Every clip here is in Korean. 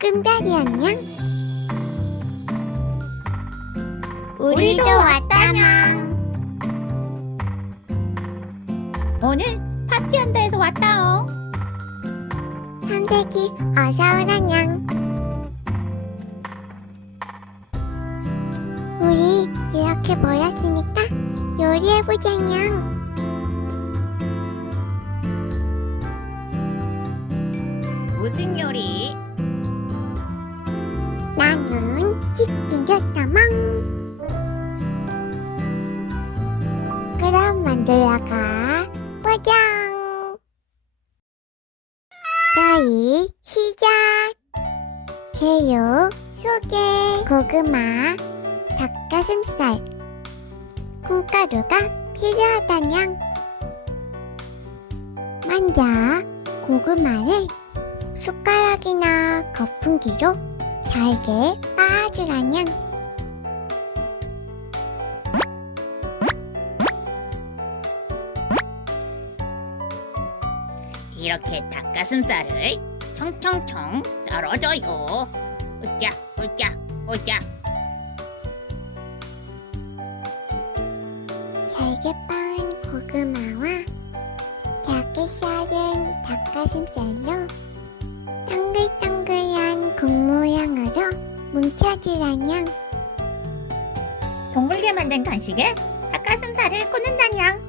끈별이 안녕? 우리도 왔다냥 오늘 파티한다 해서 왔다옹 삼색이 어서 오라냥 우리 이렇게 모였으니까 요리해보자냥 무슨 요리? 시작. 제육 소개. 고구마 닭가슴살. 콩가루가 필요하다냥. 먼저 고구마를 숟가락이나 거품기로 잘게 빻아주라냥. 이렇게 닭가슴살을 청청청 썰어줘요. 으쌰 으쌰 으쌰. 잘게 빻은 고구마와 작게 썰은 닭가슴살로 동글동글한 국 모양으로 뭉쳐주라냥. 동글게 만든 간식에 닭가슴살을 꽂는다냥.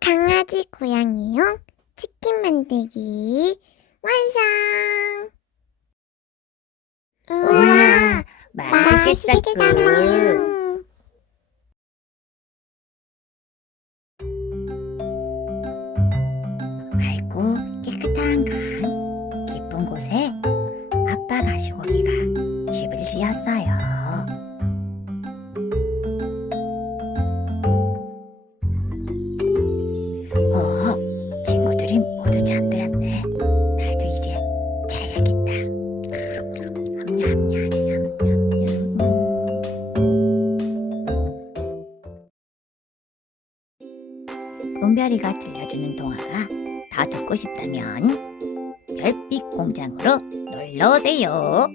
강아지 고양이용 치킨 만들기 완성! 우와! 맛있겠다 맑고 깨끗한 강 깊은 곳에 아빠 가시고기가 집을 지었어요. 은별이가 들려주는 동화가 더 듣고 싶다면 별빛 공장으로 놀러 오세요.